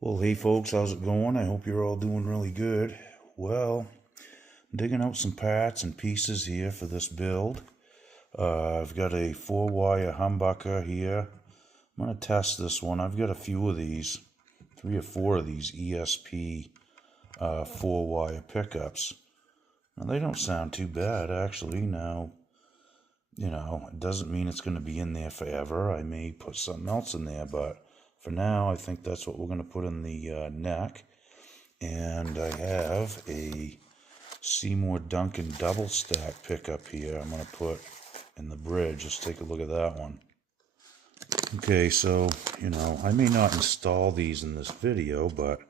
Well, hey folks, how's it going? I hope you're all doing really good. Well, I'm digging out some parts and pieces here for this build. I've got a 4-wire humbucker here. I'm going to test this one. I've got a few of these, 3 or 4 of these ESP 4-wire pickups. Now, they don't sound too bad, actually. Now, it doesn't mean it's going to be in there forever. I may put something else in there, but for now, I think that's what we're going to put in the neck. And I have a Seymour Duncan double stack pickup here I'm going to put in the bridge. Let's take a look at that one. Okay, so, I may not install these in this video, but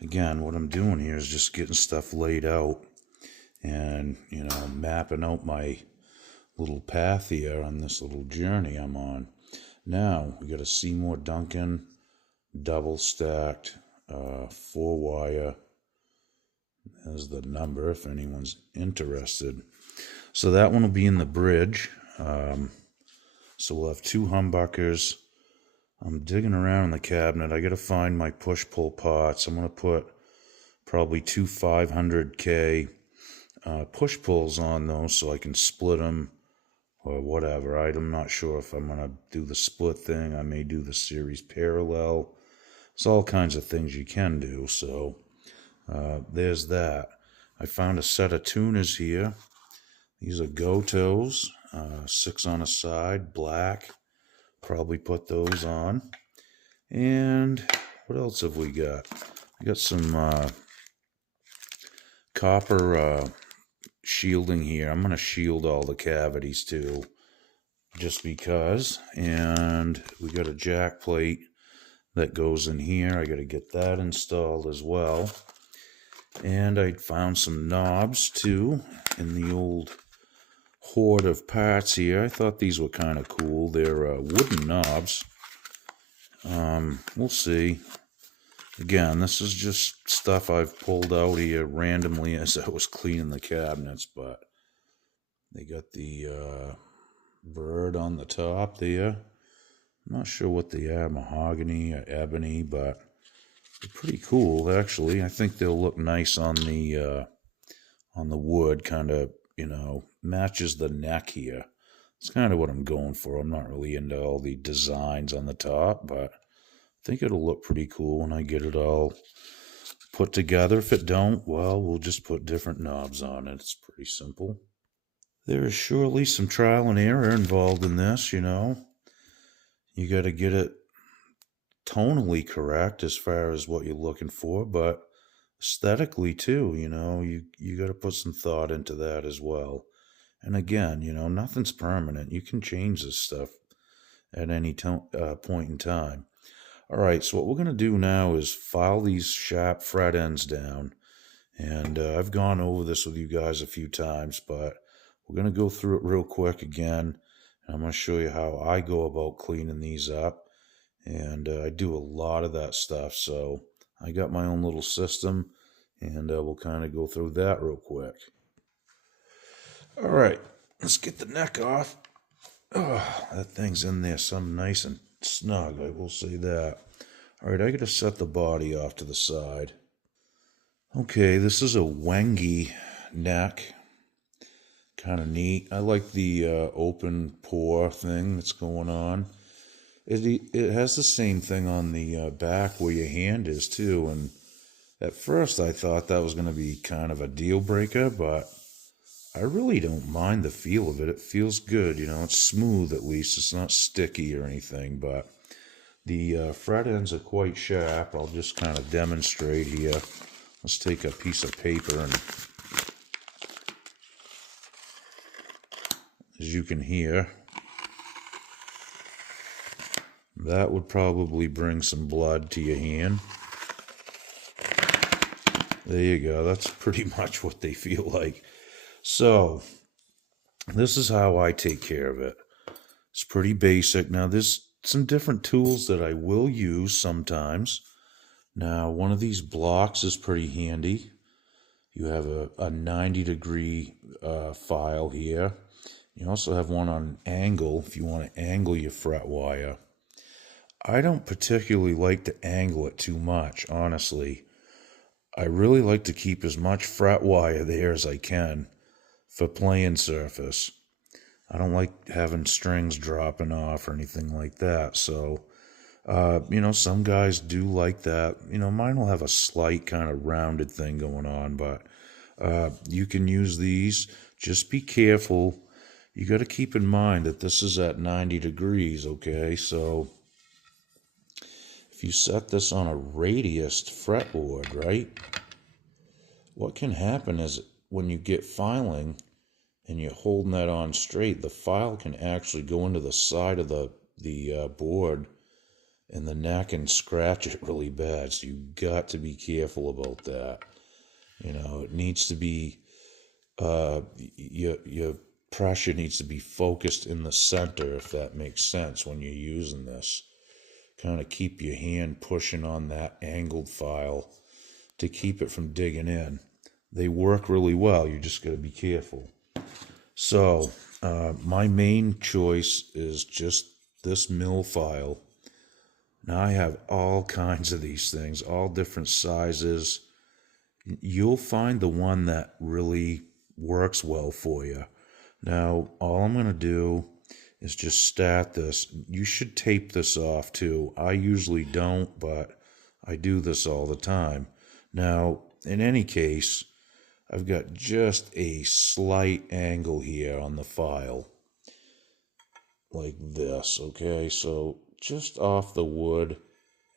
again, what I'm doing here is just getting stuff laid out and, mapping out my little path here on this little journey I'm on. Now, we got a Seymour Duncan double stacked 4-wire. There's the number if anyone's interested. So that one will be in the bridge. So we'll have 2 humbuckers. I'm digging around in the cabinet. I got to find my push-pull pots. I'm going to put probably 2 500K push-pulls on those so I can split them or whatever. I'm not sure if I'm going to do the split thing. I may do the series parallel. There's all kinds of things you can do. So there's that. I found a set of tuners here. These are Gotos, 6 on a side, black. Probably put those on. And what else have we got? We got some copper shielding here. I'm going to shield all the cavities too, just because. And we got a jack plate that goes in here. I got to get that installed as well. And I found some knobs too in the old hoard of parts here. I thought these were kind of cool. They're wooden knobs. We'll see. Again, this is just stuff I've pulled out here randomly as I was cleaning the cabinets, but they got the bird on the top there. I'm not sure what they are, mahogany or ebony, but they're pretty cool, actually. I think they'll look nice on the wood, kind of, matches the neck here. It's kind of what I'm going for. I'm not really into all the designs on the top, but I think it'll look pretty cool when I get it all put together. If it don't, well, we'll just put different knobs on it. It's pretty simple. There is surely some trial and error involved in this, You got to get it tonally correct as far as what you're looking for, but aesthetically too, you got to put some thought into that as well. And again, nothing's permanent. You can change this stuff at any point in time. All right, so what we're going to do now is file these sharp fret ends down. And I've gone over this with you guys a few times, but we're going to go through it real quick again. And I'm going to show you how I go about cleaning these up. And I do a lot of that stuff, so I got my own little system, and we'll kind of go through that real quick. All right, let's get the neck off. Oh, that thing's in there some nice and snug, I will say that. All right, I got to set the body off to the side. Okay, this is a Wenge neck. Kind of neat. I like the open pore thing that's going on. It has the same thing on the back where your hand is too, and at first I thought that was going to be kind of a deal breaker, but I really don't mind the feel of it. It feels good, it's smooth at least. It's not sticky or anything, but the fret ends are quite sharp. I'll just kind of demonstrate here. Let's take a piece of paper, and as you can hear, that would probably bring some blood to your hand. There you go. That's pretty much what they feel like. So, this is how I take care of it. It's pretty basic. Now, there's some different tools that I will use sometimes. Now, one of these blocks is pretty handy. You have a 90-degree file here. You also have one on angle if you want to angle your fret wire. I don't particularly like to angle it too much, honestly. I really like to keep as much fret wire there as I can for playing surface. I don't like having strings dropping off or anything like that. So, some guys do like that. Mine will have a slight kind of rounded thing going on, but you can use these. Just be careful. You got to keep in mind that this is at 90 degrees, okay? So if you set this on a radiused fretboard, right, what can happen is when you get filing and you're holding that on straight, the file can actually go into the side of the board and the neck and scratch it really bad. So you got to be careful about that. It needs to be your pressure needs to be focused in the center, if that makes sense when you're using this. Kind of keep your hand pushing on that angled file to keep it from digging in. They work really well. You just got to be careful. So my main choice is just this mill file. Now I have all kinds of these things, all different sizes. You'll find the one that really works well for you. Now, all I'm going to do is just start this. You should tape this off too. I usually don't, but I do this all the time. Now, in any case, I've got just a slight angle here on the file, like this, okay? So just off the wood,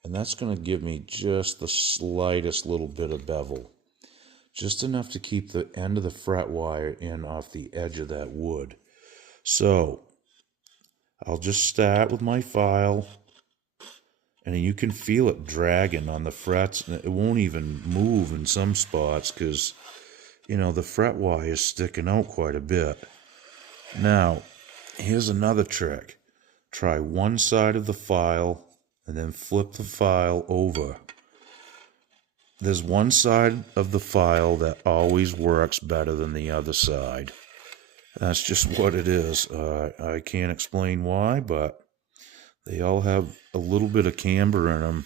and that's going to give me just the slightest little bit of bevel. Just enough to keep the end of the fret wire in off the edge of that wood. So I'll just start with my file, and you can feel it dragging on the frets. It won't even move in some spots because, the fret wire is sticking out quite a bit. Now, here's another trick. Try one side of the file and then flip the file over. There's one side of the file that always works better than the other side. That's just what it is. I can't explain why, but they all have a little bit of camber in them.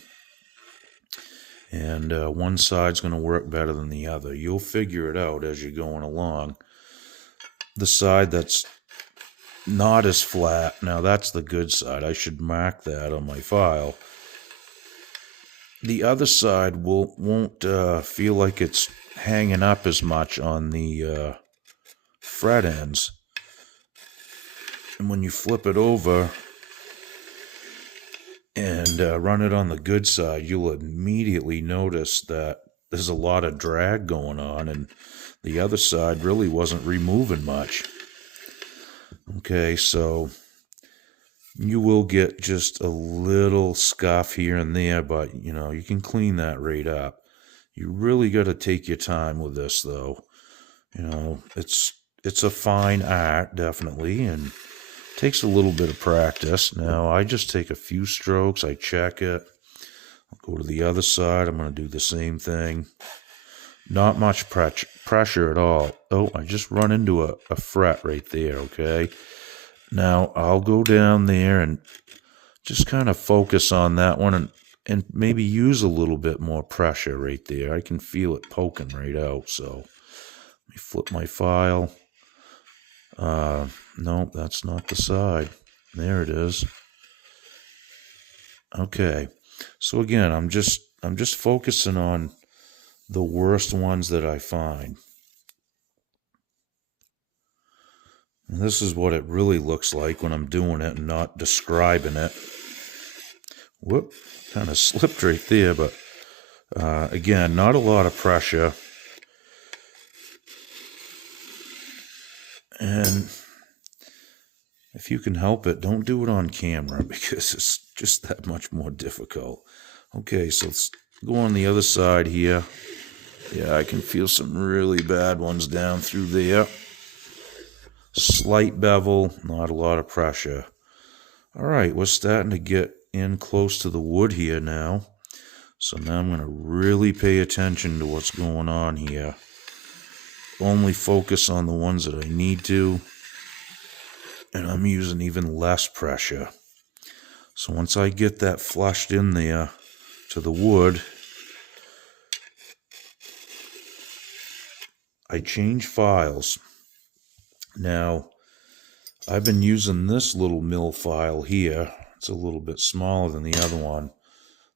And one side's going to work better than the other. You'll figure it out as you're going along. The side that's not as flat, now that's the good side. I should mark that on my file. The other side won't feel like it's hanging up as much on the fret ends. And when you flip it over and run it on the good side, you'll immediately notice that there's a lot of drag going on, and the other side really wasn't removing much. Okay, so you will get just a little scuff here and there, but you can clean that right up. You really got to take your time with this, though. It's a fine art, definitely, and takes a little bit of practice. Now, I just take a few strokes, I check it, I'll go to the other side, I'm going to do the same thing. Not much pressure at all. Oh, I just run into a fret right there, okay? Now, I'll go down there and just kind of focus on that one and maybe use a little bit more pressure right there. I can feel it poking right out, so let me flip my file. No, that's not the side. There it is. Okay, so again, I'm just focusing on the worst ones that I find. And this is what it really looks like when I'm doing it and not describing it. Whoop, kind of slipped right there, but again, not a lot of pressure. And if you can help it, don't do it on camera because it's just that much more difficult. Okay, so let's go on the other side here. Yeah, I can feel some really bad ones down through there. Slight bevel, not a lot of pressure. All right, we're starting to get in close to the wood here now. So now I'm going to really pay attention to what's going on here. Only focus on the ones that I need to. And I'm using even less pressure. So once I get that flushed in there to the wood, I change files. Now, I've been using this little mill file here. It's a little bit smaller than the other one.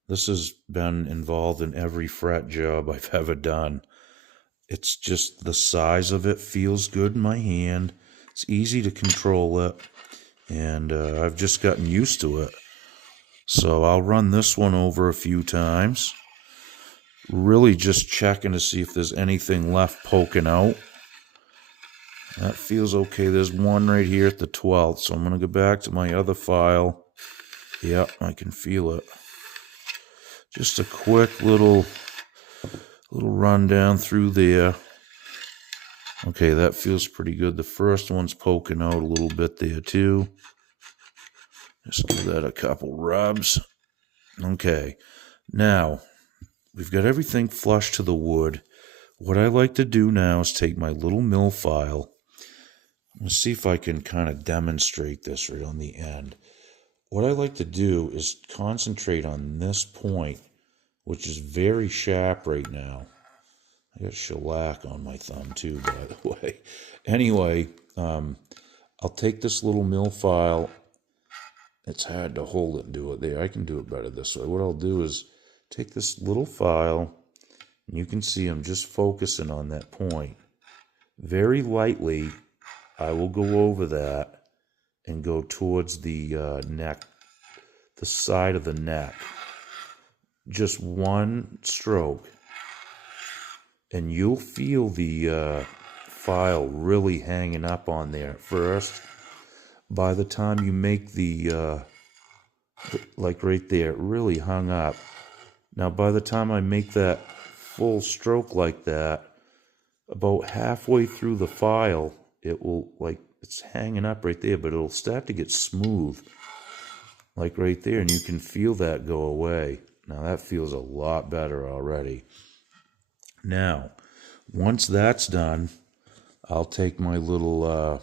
This has been involved in every fret job I've ever done. It's just the size of it feels good in my hand. It's easy to control it, and I've just gotten used to it. So I'll run this one over a few times, really just checking to see if there's anything left poking out. That feels okay. There's one right here at the 12th, so I'm going to go back to my other file. Yep, I can feel it. Just a quick little rundown through there. Okay, that feels pretty good. The first one's poking out a little bit there too. Just give that a couple rubs. Okay, now we've got everything flush to the wood. What I like to do now is take my little mill file. Let's see if I can kind of demonstrate this right on the end. What I like to do is concentrate on this point, which is very sharp right now. I got shellac on my thumb too, by the way. Anyway, I'll take this little mill file. It's hard to hold it and do it there. I can do it better this way. What I'll do is take this little file, and you can see I'm just focusing on that point. Very lightly, I will go over that and go towards the neck, the side of the neck. Just one stroke, and you'll feel the file really hanging up on there at first. By the time you make the like right there, it really hung up. Now by the time I make that full stroke like that, about halfway through the file, it will, like, it's hanging up right there, but it'll start to get smooth, like right there, and you can feel that go away. Now that feels a lot better already. Now, once that's done, I'll take my little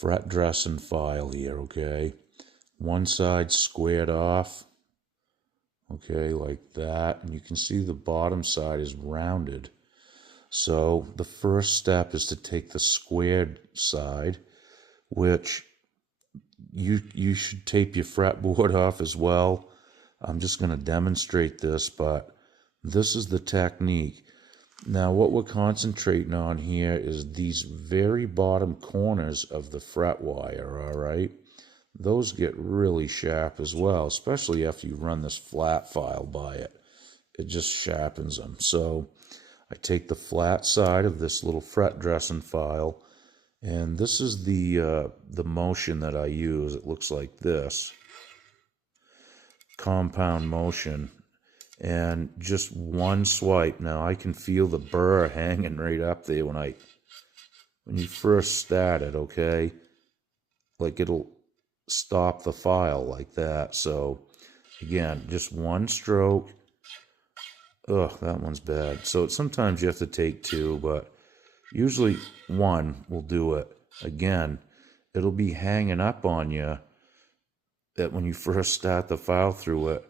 fret dressing file here, okay? One side squared off, okay, like that, and you can see the bottom side is rounded. So the first step is to take the squared side, which you should tape your fretboard off as well. I'm just going to demonstrate this, but this is the technique. Now what we're concentrating on here is these very bottom corners of the fret wire, all right? Those get really sharp as well, especially after you run this flat file by it. It just sharpens them. So I take the flat side of this little fret dressing file, and this is the motion that I use. It looks like this. Compound motion. And just one swipe. Now I can feel the burr hanging right up there when you first start it, okay? Like it'll stop the file like that. So again, just one stroke. Ugh, that one's bad. So sometimes you have to take two, but usually one will do it. Again, it'll be hanging up on you that when you first start the file through it.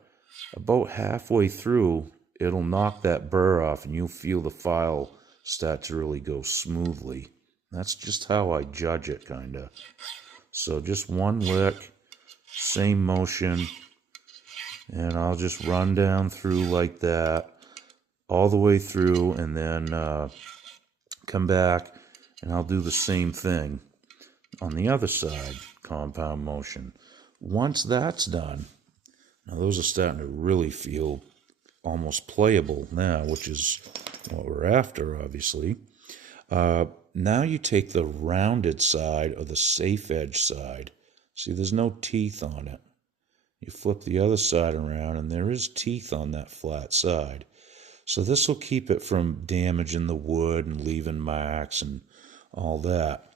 About halfway through, it'll knock that burr off and you'll feel the file start to really go smoothly. That's just how I judge it, kind of. So just one lick, same motion, and I'll just run down through like that, all the way through, and then come back, and I'll do the same thing on the other side, compound motion. Once that's done, now those are starting to really feel almost playable now, which is what we're after, obviously. Now you take the rounded side or the safe edge side. See, there's no teeth on it. You flip the other side around, and there is teeth on that flat side. So this will keep it from damaging the wood and leaving marks and all that.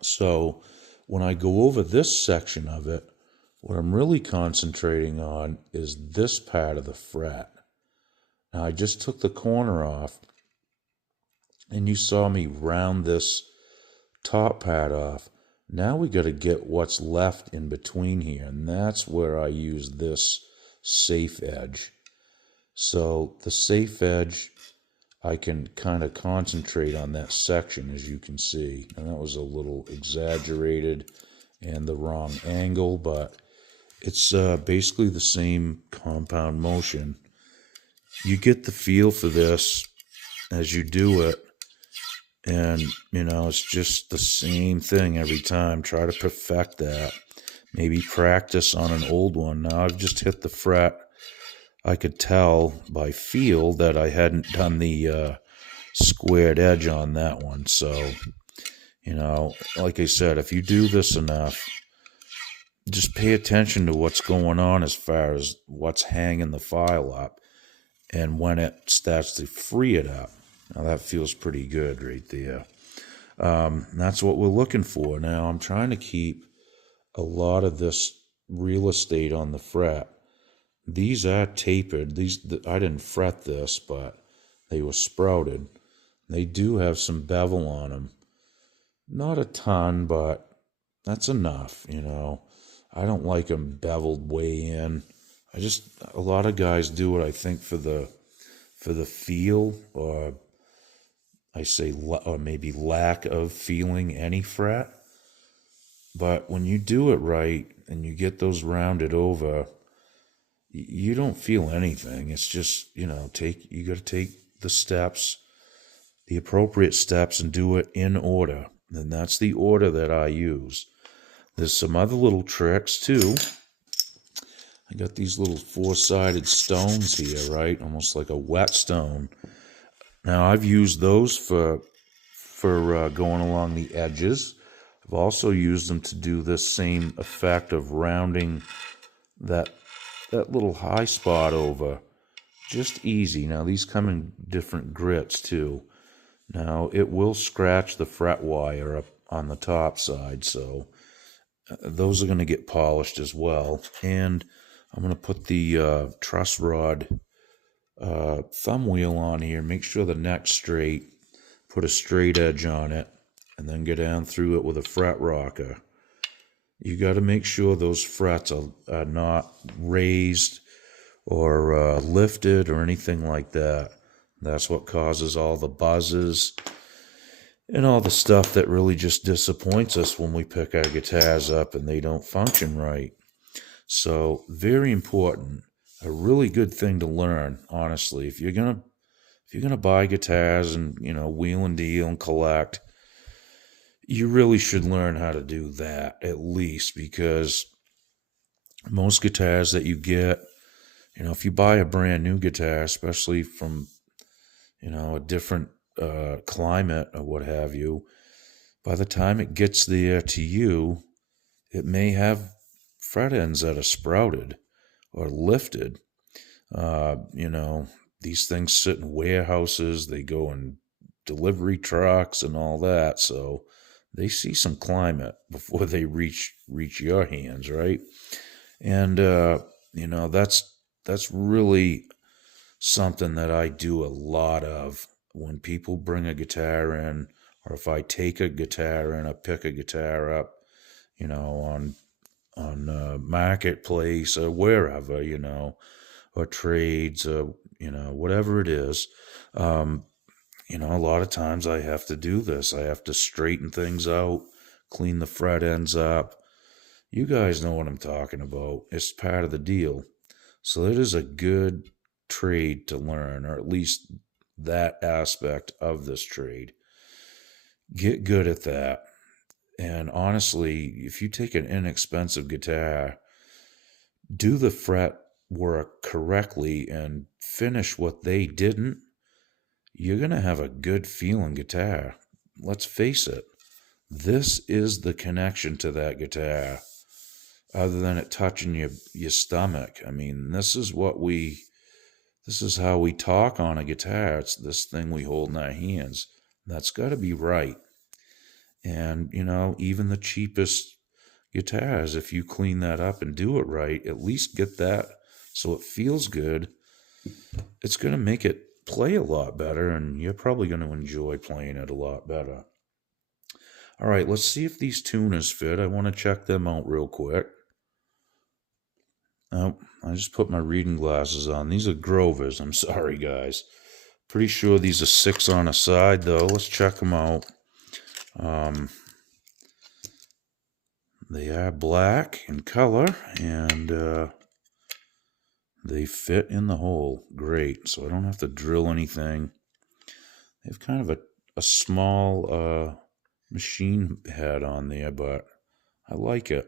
So when I go over this section of it, what I'm really concentrating on is this part of the fret. Now I just took the corner off, and you saw me round this top part off. Now we got to get what's left in between here, and that's where I use this safe edge. So the safe edge, I can kind of concentrate on that section, as you can see. And that was a little exaggerated and the wrong angle, but it's basically the same compound motion. You get the feel for this as you do it, and it's just the same thing every time. Try to perfect that. Maybe practice on an old one. Now I've just hit the fret. I could tell by feel that I hadn't done the squared edge on that one. So, like I said, if you do this enough, just pay attention to what's going on as far as what's hanging the file up and when it starts to free it up. Now that feels pretty good right there. That's what we're looking for. Now I'm trying to keep a lot of this real estate on the fret. These are tapered. I didn't fret this, but they were sprouted. They do have some bevel on them. Not a ton, but that's enough, I don't like them beveled way in. A lot of guys do it, I think, for the feel, or or maybe lack of feeling any fret. But when you do it right and you get those rounded over, you don't feel anything. It's just, you got to take the steps, the appropriate steps, and do it in order. And that's the order that I use. There's some other little tricks too. I got these little four-sided stones here, right? Almost like a whetstone. Now I've used those for going along the edges. I've also used them to do this same effect of rounding that little high spot over. Just easy. Now these come in different grits too. Now it will scratch the fret wire up on the top side, so those are going to get polished as well. And I'm going to put the truss rod thumb wheel on here. Make sure the neck's straight. Put a straight edge on it, and then go down through it with a fret rocker. You got to make sure those frets are not raised or lifted or anything like that. That's what causes all the buzzes and all the stuff that really just disappoints us when we pick our guitars up and they don't function right. So very important, a really good thing to learn, honestly. If you're gonna buy guitars and wheel and deal and collect, you really should learn how to do that at least, because most guitars that you get, if you buy a brand new guitar, especially from a different climate or what have you, by the time it gets there to you, it may have fret ends that are sprouted or lifted. These things sit in warehouses, they go in delivery trucks and all that, so they see some climate before they reach your hands, right? And that's really something that I do a lot of when people bring a guitar in, or if I take a guitar in, I pick a guitar up, on Marketplace or wherever, or trades, or whatever it is. A lot of times I have to do this. I have to straighten things out, clean the fret ends up. You guys know what I'm talking about. It's part of the deal. So it is a good trade to learn, or at least that aspect of this trade. Get good at that. And honestly, if you take an inexpensive guitar, do the fret work correctly and finish what they didn't, you're going to have a good feeling guitar. Let's face it. This is the connection to that guitar, other than it touching your stomach. I mean, this is how we talk on a guitar. It's this thing we hold in our hands. That's got to be right. And, even the cheapest guitars, if you clean that up and do it right, at least get that so it feels good, it's going to make it play a lot better, and you're probably going to enjoy playing it a lot better. All right, let's see if these tuners fit. I want to check them out real quick. Oh, I just put my reading glasses on. These are Grovers. I'm sorry, guys. Pretty sure these are 6 on a side, though. Let's check them out. They are black in color, and they fit in the hole. Great. So I don't have to drill anything. They have kind of a small machine head on there, but I like it.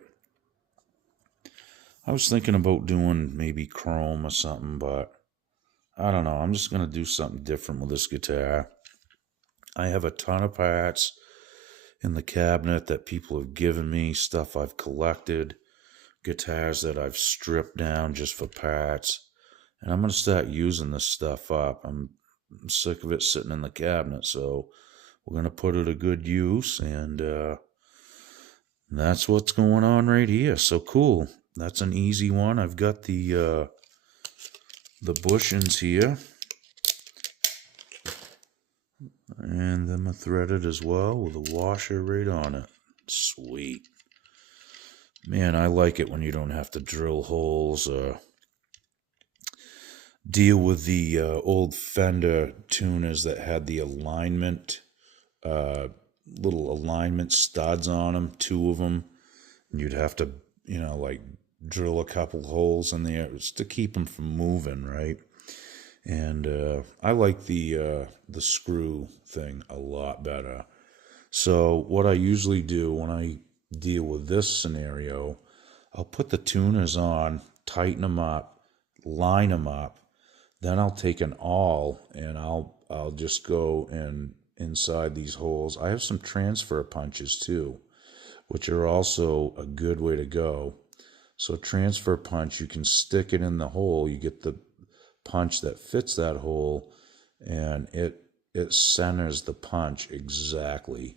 I was thinking about doing maybe chrome or something, but I don't know. I'm just going to do something different with this guitar. I have a ton of parts in the cabinet that people have given me, stuff I've collected, guitars that I've stripped down just for parts, and I'm going to start using this stuff up. I'm sick of it sitting in the cabinet, so we're going to put it to good use, and that's what's going on right here. So cool. That's an easy one. I've got the bushings here, and them are threaded as well with a washer right on it. Sweet. Man, I like it when you don't have to drill holes or deal with the old Fender tuners that had the alignment, little alignment studs on them, 2 of them, and you'd have to, like drill a couple holes in there just to keep them from moving, right? And I like the screw thing a lot better. So what I usually do when I deal with this scenario, I'll put the tuners on, tighten them up, line them up, then I'll take an awl and I'll just go and inside these holes. I have some transfer punches too, which are also a good way to go. So transfer punch, you can stick it in the hole, you get the punch that fits that hole, and it centers the punch exactly.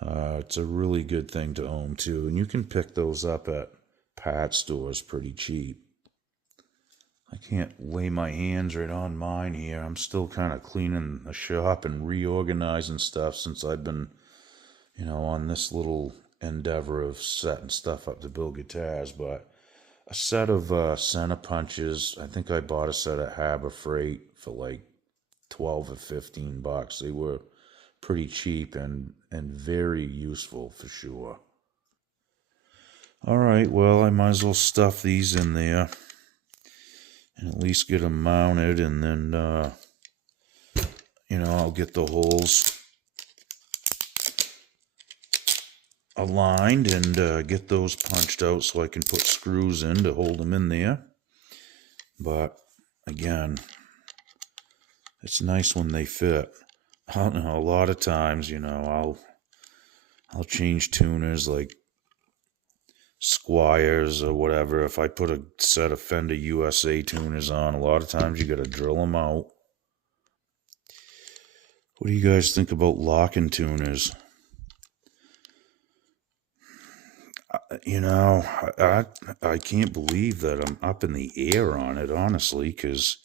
It's a really good thing to own too, and you can pick those up at parts stores pretty cheap. I can't lay my hands right on mine here. I'm still kind of cleaning the shop and reorganizing stuff since I've been, on this little endeavor of setting stuff up to build guitars. But a set of center punches, I think I bought a set at Harbor Freight for like $12 or $15. They were pretty cheap and very useful for sure. All right, well, I might as well stuff these in there and at least get them mounted, and then I'll get the holes aligned and get those punched out so I can put screws in to hold them in there. But again, it's nice when they fit. I don't know, a lot of times, I'll change tuners like Squires or whatever. If I put a set of Fender USA tuners on, a lot of times you got to drill them out. What do you guys think about locking tuners? I can't believe that I'm up in the air on it, honestly, because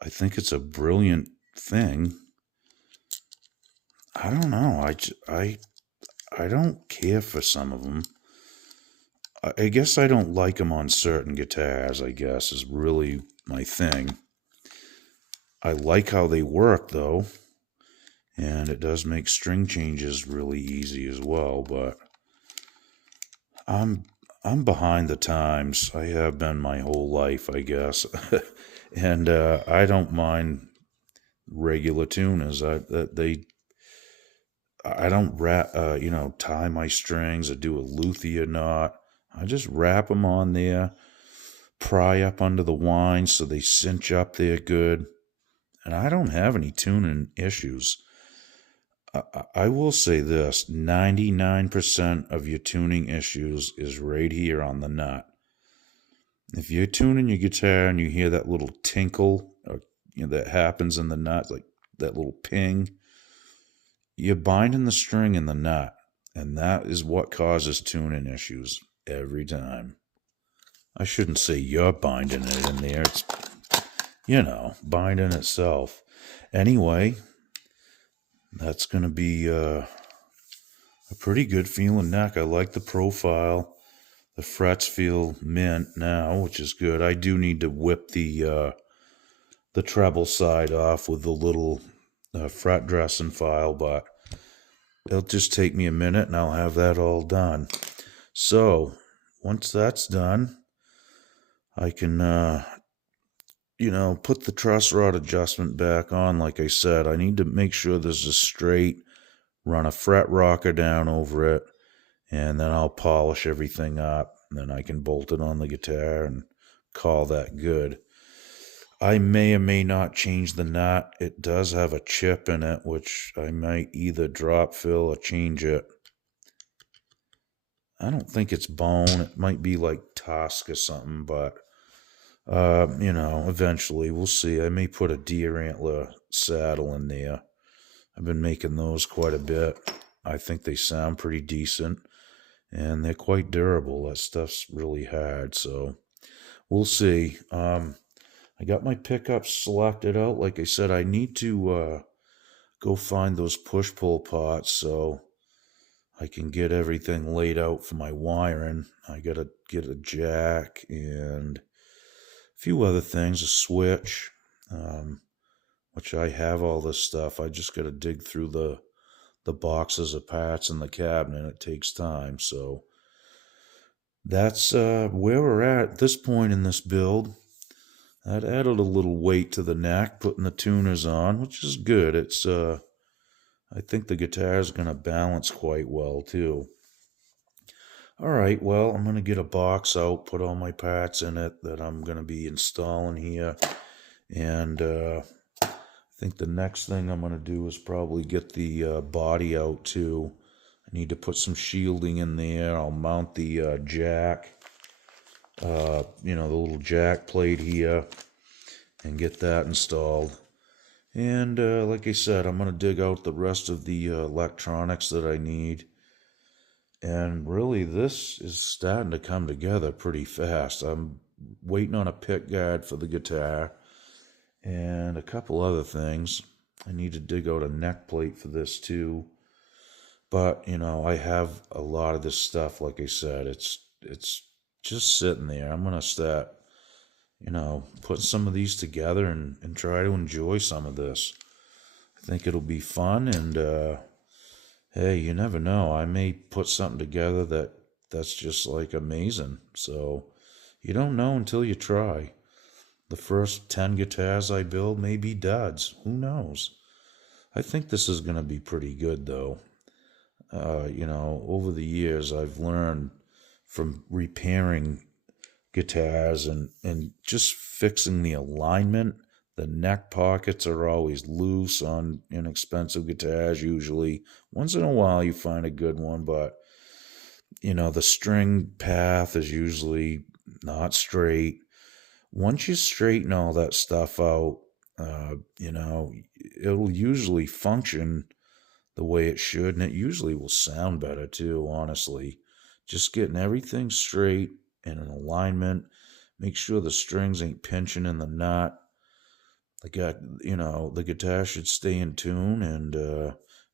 I think it's a brilliant thing. I don't know. I don't care for some of them. I guess I don't like them on certain guitars, I guess, is really my thing. I like how they work, though, and it does make string changes really easy as well, but I'm behind the times. I have been my whole life, I guess, and I don't mind regular tuners. I don't tie my strings or do a luthier knot. I just wrap them on there, pry up under the wine so they cinch up there good, and I don't have any tuning issues. I will say this, 99% of your tuning issues is right here on the nut. If you're tuning your guitar and you hear that little tinkle that happens in the nut, like that little ping, you're binding the string in the nut, and that is what causes tuning issues every time. I shouldn't say you're binding it in there. It's, binding itself. Anyway, that's going to be a pretty good feeling neck. I like the profile. The frets feel mint now, which is good. I do need to whip the treble side off with the little fret dressing file, but it'll just take me a minute and I'll have that all done. So once that's done, I can put the truss rod adjustment back on. Like I said, I need to make sure this is straight, run a fret rocker down over it, and then I'll polish everything up. And then I can bolt it on the guitar and call that good. I may or may not change the nut. It does have a chip in it, which I might either drop fill or change it. I don't think it's bone. It might be like tusk or something, but eventually we'll see. I may put a deer antler saddle in there. I've been making those quite a bit. I think they sound pretty decent, and they're quite durable. That stuff's really hard, so we'll see. I got my pickups selected out. Like I said, I need to go find those push-pull pots so I can get everything laid out for my wiring. I got to get a jack and a few other things, a switch, which I have all this stuff. I just got to dig through the boxes of parts in the cabinet. It takes time, so that's where we're at this point in this build. That added a little weight to the neck, putting the tuners on, which is good. It's I think the guitar is going to balance quite well too. All right, well, I'm going to get a box out, put all my parts in it that I'm going to be installing here. And I think the next thing I'm going to do is probably get the body out too. I need to put some shielding in there. I'll mount the jack, the little jack plate here, and get that installed. And like I said, I'm going to dig out the rest of the electronics that I need. And really, this is starting to come together pretty fast. I'm waiting on a pick guard for the guitar and a couple other things. I need to dig out a neck plate for this too. But, I have a lot of this stuff. Like I said, it's just sitting there. I'm going to start, putting some of these together and try to enjoy some of this. I think it'll be fun, and hey, you never know. I may put something together that's just like amazing. So you don't know until you try. The first 10 guitars I build may be duds. Who knows? I think this is going to be pretty good, though. Over the years, I've learned from repairing guitars and just fixing the alignment. The neck pockets are always loose on inexpensive guitars usually. Once in a while you find a good one, but the string path is usually not straight. Once you straighten all that stuff out, it'll usually function the way it should, and it usually will sound better too, honestly. Just getting everything straight and in alignment. Make sure the strings ain't pinching in the nut. The guitar should stay in tune, and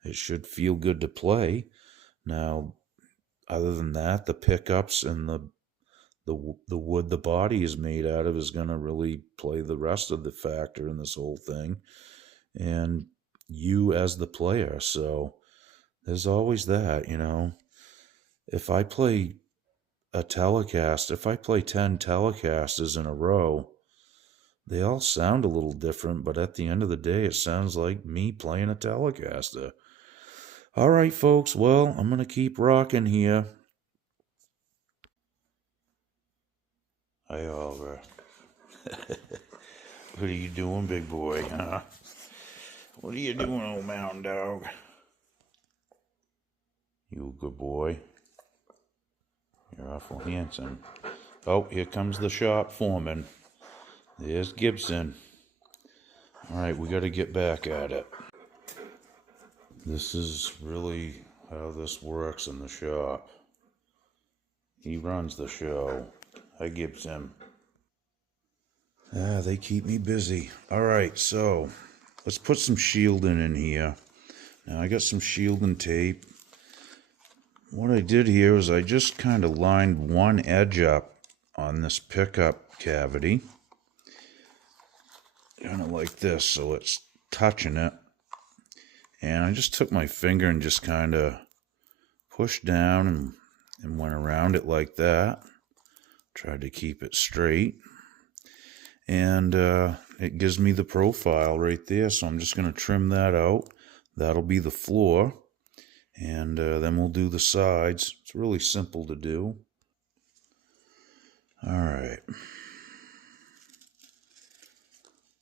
it should feel good to play. Now, other than that, the pickups and the wood the body is made out of is going to really play the rest of the factor in this whole thing. And you as the player. So there's always that, If I play a Telecaster, if I play 10 Telecasters in a row, they all sound a little different, but at the end of the day, it sounds like me playing a Telecaster. All right, folks, well, I'm going to keep rocking here. Hi, Oliver. What are you doing, big boy, huh? What are you doing, old mountain dog? You a good boy. You're awful handsome. Oh, here comes the shop foreman. There's Gibson. All right, we got to get back at it. This is really how this works in the shop. He runs the show. Hi, Gibson. They keep me busy. All right, so let's put some shielding in here. Now, I got some shielding tape. what I did here is I just kind of lined one edge up on this pickup cavity, kind of like this, so it's touching it. And I just took my finger and just kind of pushed down and went around it like that. Tried to keep it straight. And it gives me the profile right there, so I'm just going to trim that out. That'll be the floor. And then we'll do the sides. It's really simple to do. Alright.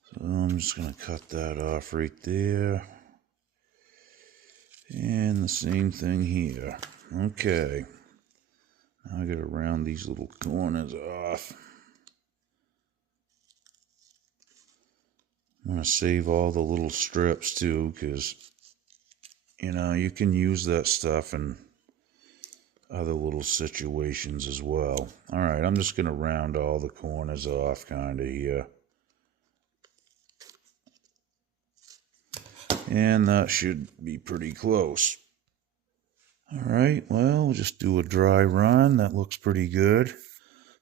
So I'm just going to cut that off right there. And the same thing here. Okay. Now I got to round these little corners off. I'm going to save all the little strips too, because, you know, you can use that stuff in other little situations as well. Alright, I'm just going to round all the corners off kind of here. And that should be pretty close. Alright, well, we'll just do a dry run. That looks pretty good.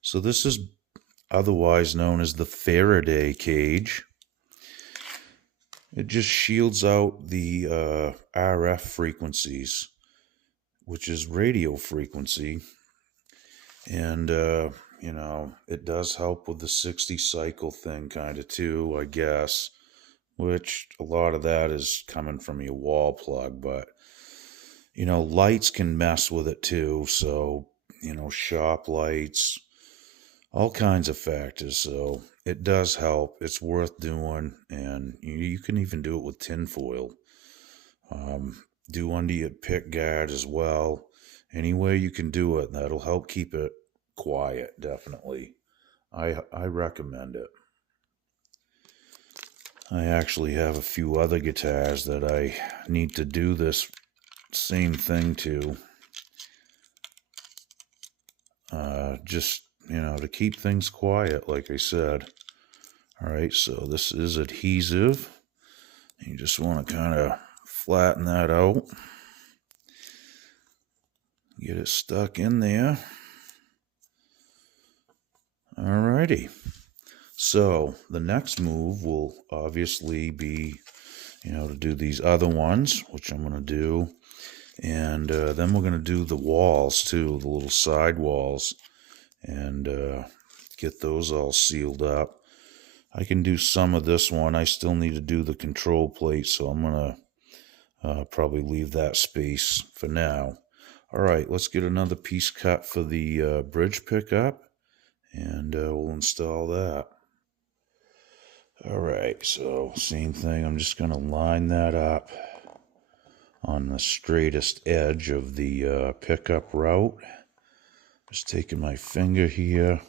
So this is otherwise known as the Faraday cage. It just shields out the RF frequencies, which is radio frequency. And, you know, it does help with the 60 cycle thing kind of too, I guess. Which a lot of that is coming from your wall plug, but, you know, lights can mess with it too. So, you know, shop lights, all kinds of factors. So it does help. It's worth doing. And you can even do it with tinfoil. Do under your pick guard as well. Any way you can do it, that'll help keep it quiet, definitely. I recommend it. I actually have a few other guitars that I need to do this same thing to. Just, you know, to keep things quiet, like I said. Alright, so this is adhesive. You just want to kind of flatten that out. Get it stuck in there. Alrighty. So the next move will obviously be, you know, to do these other ones, which I'm going to do. And then we're going to do the walls too, the little side walls, and get those all sealed up. I can do some of this one. I still need to do the control plate, so I'm going to probably leave that space for now. All right, let's get another piece cut for the bridge pickup, and we'll install that. All right, so same thing. I'm just going to line that up on the straightest edge of the pickup route. Just taking my finger here.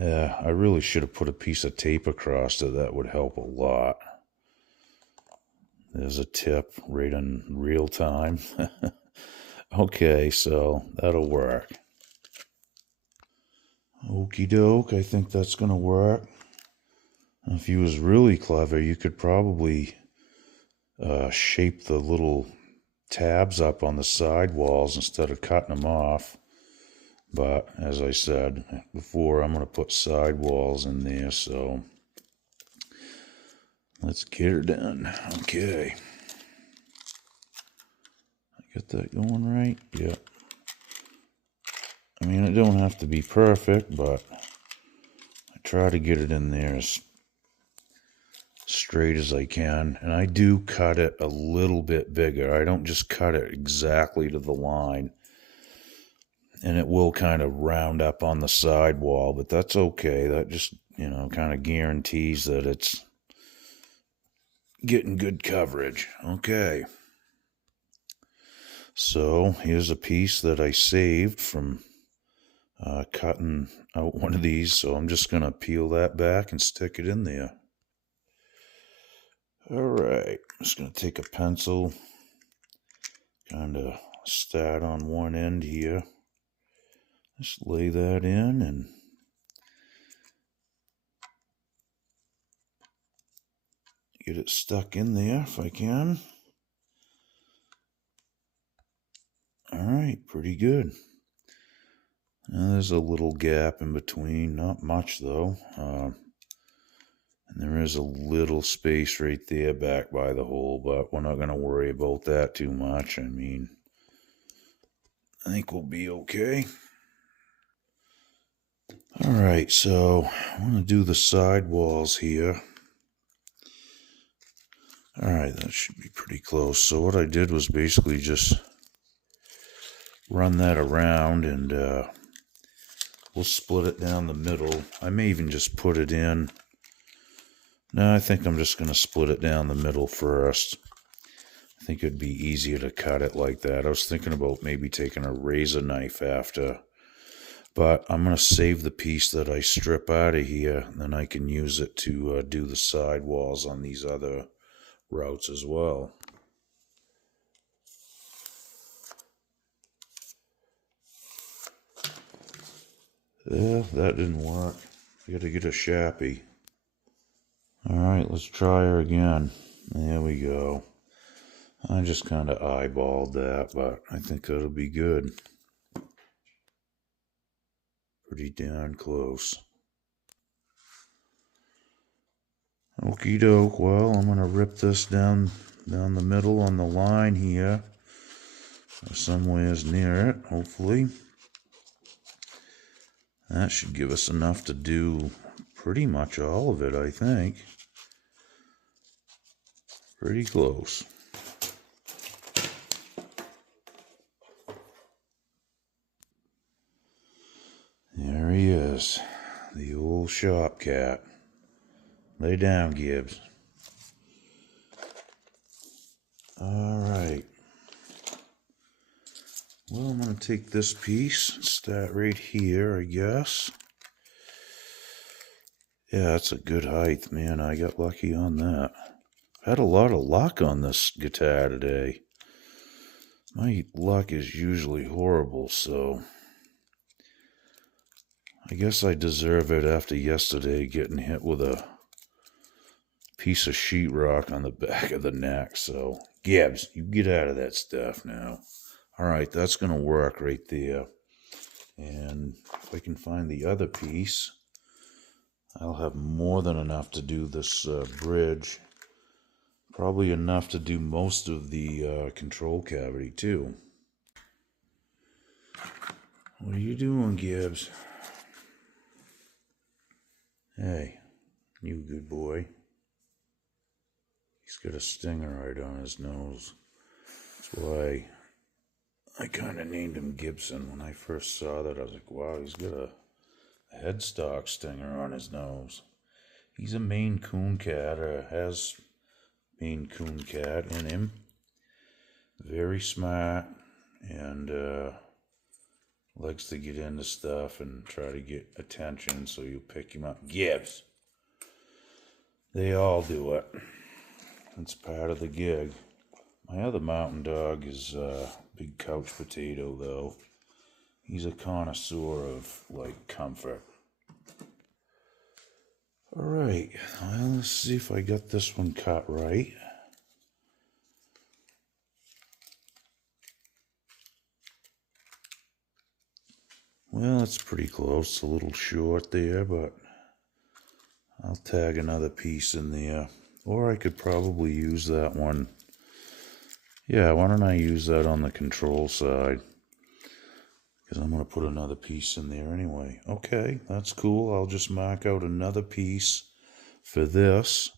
I really should have put a piece of tape across it. That would help a lot. There's a tip right in real time. Okay, so that'll work. Okie doke, I think that's going to work. If you was really clever, you could probably shape the little tabs up on the side walls instead of cutting them off. But as I said before, I'm going to put side walls in there, so let's get her done. Okay. I got that going right? Yep. I mean, it don't have to be perfect, but I try to get it in there as straight as I can. And I do cut it a little bit bigger. I don't just cut it exactly to the line. And it will kind of round up on the side wall, but that's okay. That just, you know, kind of guarantees that it's getting good coverage. Okay. So here's a piece that I saved from cutting out one of these. So I'm just going to peel that back and stick it in there. All right. I'm just going to take a pencil, kind of start on one end here. Just lay that in and get it stuck in there if I can. right, pretty good. Now there's a little gap in between, not much though. And there is a little space right there back by the hole, but we're not going to worry about that too much. I mean, I think we'll be okay. All right, so I'm going to do the side walls here. All right, that should be pretty close. So what I did was basically just run that around, and we'll split it down the middle. I may even just put it in. No, I think I'm just going to split it down the middle first. I think it'd be easier to cut it like that. I was thinking about maybe taking a razor knife after, but I'm going to save the piece that I strip out of here, and then I can use it to do the side walls on these other routes as well. Yeah, that didn't work. I gotta get a Sharpie. Alright, let's try her again. There we go. I just kind of eyeballed that, but I think that'll be good. Pretty darn close. Okie doke. Well, I'm gonna rip this down the middle on the line here. Somewhere's near it, hopefully. That should give us enough to do pretty much all of it, I think. Pretty close. There he is, the old shop cat. Lay down, Gibbs. All right. Well, I'm going to take this piece and start right here, I guess. Yeah, that's a good height, man. I got lucky on that. Had a lot of luck on this guitar today. My luck is usually horrible, so I guess I deserve it after yesterday getting hit with a piece of sheetrock on the back of the neck. So, Gibbs, you get out of that stuff now. All right, that's going to work right there. And if I can find the other piece, I'll have more than enough to do this bridge. Probably enough to do most of the control cavity, too. What are you doing, Gibbs? Hey, you good boy. He's got a stinger right on his nose. That's why I kind of named him Gibson. When I first saw that, I was like, wow, he's got a headstock stinger on his nose. He's a Maine Coon cat, or has Maine Coon cat in him. Very smart, and likes to get into stuff and try to get attention, so you pick him up. Gibbs! They all do it. It's part of the gig. My other mountain dog is big couch potato, though. He's a connoisseur of, like, comfort. Alright, well, let's see if I got this one cut right. Well, it's pretty close. A little short there, but I'll tag another piece in there. Or I could probably use that one. Yeah, why don't I use that on the control side? Because I'm going to put another piece in there anyway. Okay, that's cool. I'll just mark out another piece for this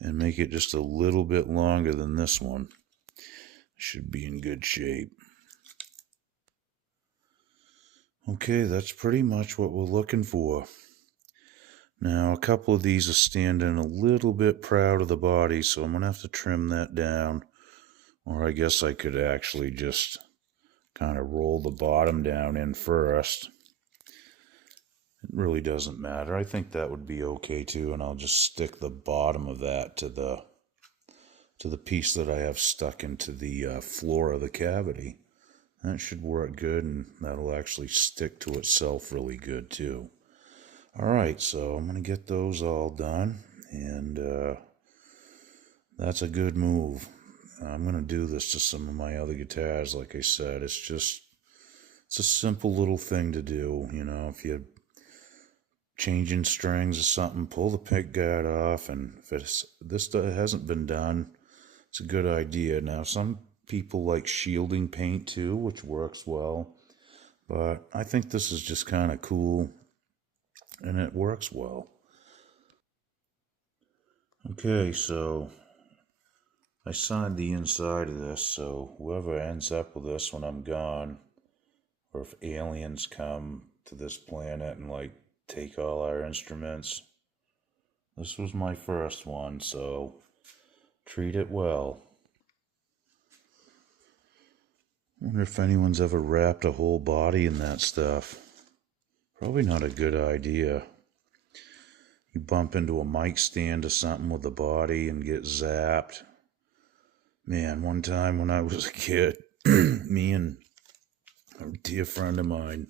and make it just a little bit longer than this one. Should be in good shape. Okay, that's pretty much what we're looking for. Now, a couple of these are standing a little bit proud of the body, so I'm going to have to trim that down. Or I guess I could actually just kind of roll the bottom down in first. It really doesn't matter. I think that would be okay too, and I'll just stick the bottom of that to the piece that I have stuck into the floor of the cavity. That should work good, and that'll actually stick to itself really good too. Alright, so I'm going to get those all done, and that's a good move. I'm going to do this to some of my other guitars, like I said. It's just It's a simple little thing to do, if you're changing strings or something, pull the pick guard off, and if this hasn't been done, it's a good idea. Now, some people like shielding paint too, which works well, but I think this is just kind of cool, and it works well. Okay, so I signed the inside of this, so whoever ends up with this when I'm gone, or if aliens come to this planet and like take all our instruments, this was my first one, so treat it well. Wonder if anyone's ever wrapped a whole body in that stuff. Probably not a good idea. You bump into a mic stand or something with the body and get zapped. Man, one time when I was a kid, me and a dear friend of mine,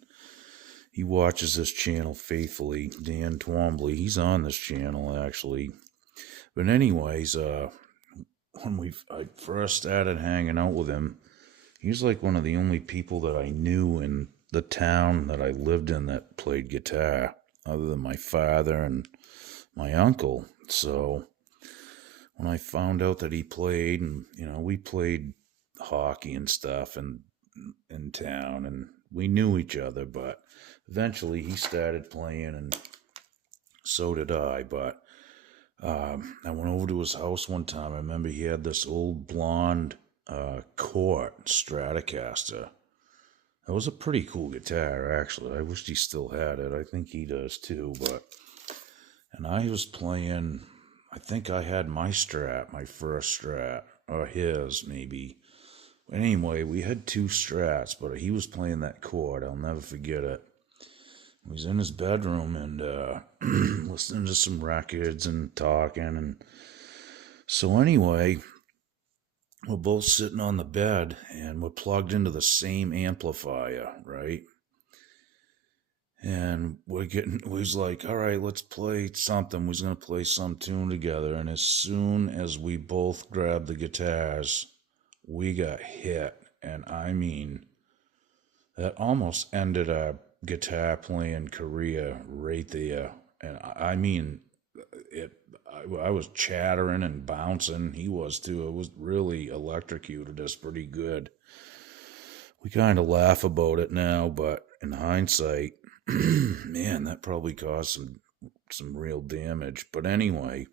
he watches this channel faithfully, Dan Twombly. He's on this channel, actually. But anyways, when I first started hanging out with him, he was like one of the only people that I knew in the town that I lived in that played guitar, other than my father and my uncle. So when I found out that he played, and we played hockey and stuff in town, and we knew each other, but eventually he started playing, and so did I. But I went over to his house one time. I remember he had this old blonde Cort Stratocaster. That was a pretty cool guitar, actually. I wished he still had it. I think he does too. And I was playing, I think I had my Strat, my first Strat, or his maybe. Anyway, we had two Strats, but he was playing that Cort. I'll never forget it. He was in his bedroom and listening to some records and talking. And so anyway, we're both sitting on the bed and we're plugged into the same amplifier, right? And he's like, all right, let's play something. We're going to play some tune together. And as soon as we both grabbed the guitars, we got hit. And I mean, that almost ended our guitar playing career right there. And I mean, I was chattering and bouncing. He was too. It was really electrocuted us pretty good. We kind of laugh about it now, but in hindsight, man, that probably caused some real damage. But anyway,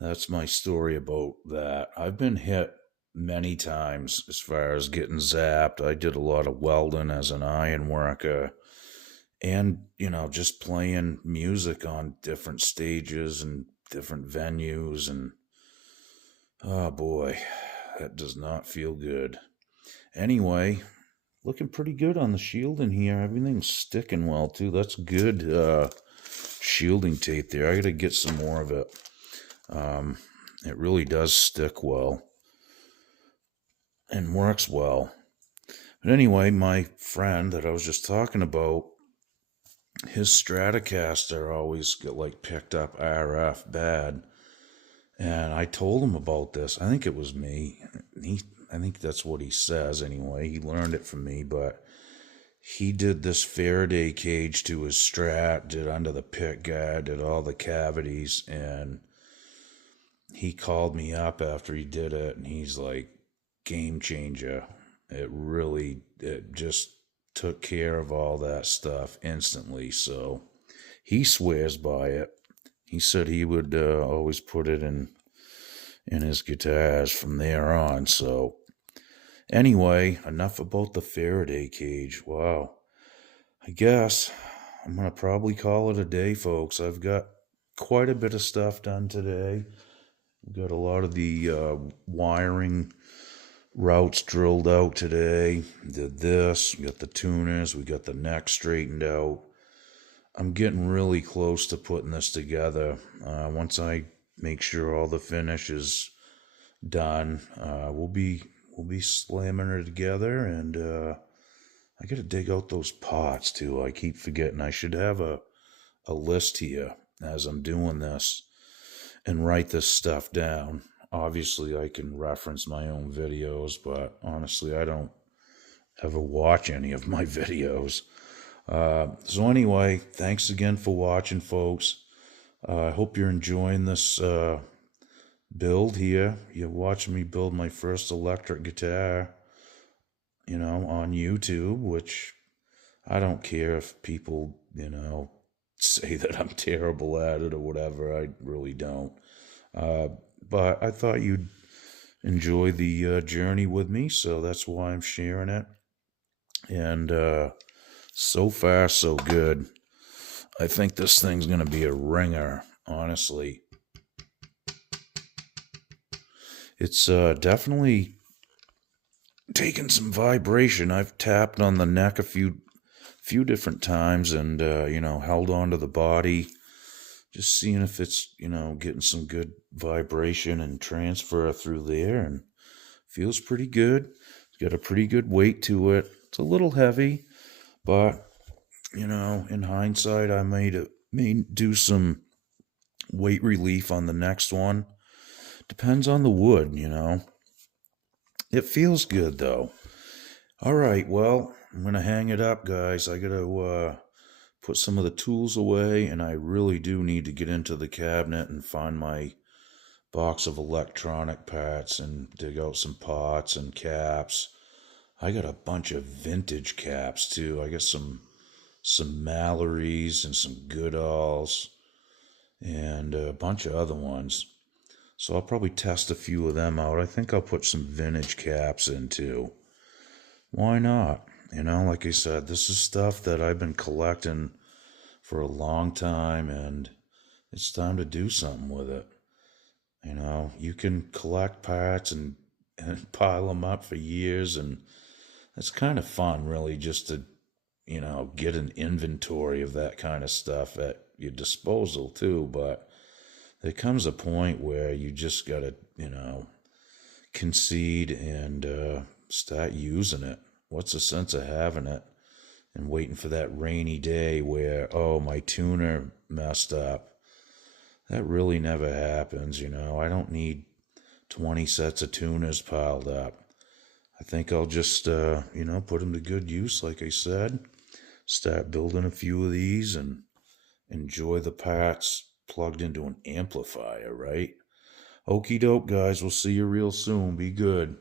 that's my story about that. I've been hit many times as far as getting zapped. I did a lot of welding as an iron worker, and just playing music on different stages and different venues, and oh boy, that does not feel good. Anyway, looking pretty good on the shielding here. Everything's sticking well too. That's good shielding tape there. I gotta get some more of it. It really does stick well and works well. But anyway, my friend that I was just talking about, his Stratocaster always get picked up RF bad. And I told him about this. I think it was me. I think that's what he says anyway. He learned it from me, but he did this Faraday cage to his Strat, did under the pick guard, did all the cavities, and he called me up after he did it, and he's like, game changer. It just took care of all that stuff instantly. So he swears by it. He said he would always put it in his guitars from there on. So anyway, enough about the Faraday cage. Wow. I guess I'm going to probably call it a day, folks. I've got quite a bit of stuff done today. We've got a lot of the wiring routes drilled out today. Did this. We got the tuners. We got the neck straightened out. I'm getting really close to putting this together. Once I make sure all the finish is done, we'll be slamming it together. And I got to dig out those pots too. I keep forgetting. I should have a list here as I'm doing this and write this stuff down. Obviously, I can reference my own videos, but honestly, I don't ever watch any of my videos. So anyway, thanks again for watching, folks. I hope you're enjoying this build here. You're watching me build my first electric guitar, on YouTube, which I don't care if people, say that I'm terrible at it or whatever. I really don't. But I thought you'd enjoy the journey with me, so that's why I'm sharing it. And so far, so good. I think this thing's going to be a ringer, honestly. It's definitely taken some vibration. I've tapped on the neck a few different times and, held onto the body, just seeing if it's, getting some good vibration and transfer through there, and feels pretty good. It's got a pretty good weight to it. It's a little heavy, but, in hindsight, I may do some weight relief on the next one. Depends on the wood, It feels good, though. All right, well, I'm going to hang it up, guys. I got to put some of the tools away, and I really do need to get into the cabinet and find my box of electronic parts and dig out some pots and caps. I got a bunch of vintage caps, too. I got some Mallory's and some Goodalls and a bunch of other ones. So I'll probably test a few of them out. I think I'll put some vintage caps in too. Why not? Like I said, this is stuff that I've been collecting for a long time, and it's time to do something with it. You can collect parts and pile them up for years, and it's kind of fun, really, just to, get an inventory of that kind of stuff at your disposal, too. But there comes a point where you just got to, concede and start using it. What's the sense of having it and waiting for that rainy day where, oh, my tuner messed up? That really never happens, I don't need 20 sets of tuners piled up. I think I'll just, put them to good use, like I said. Start building a few of these and enjoy the parts plugged into an amplifier, right? Okie doke, guys. We'll see you real soon. Be good.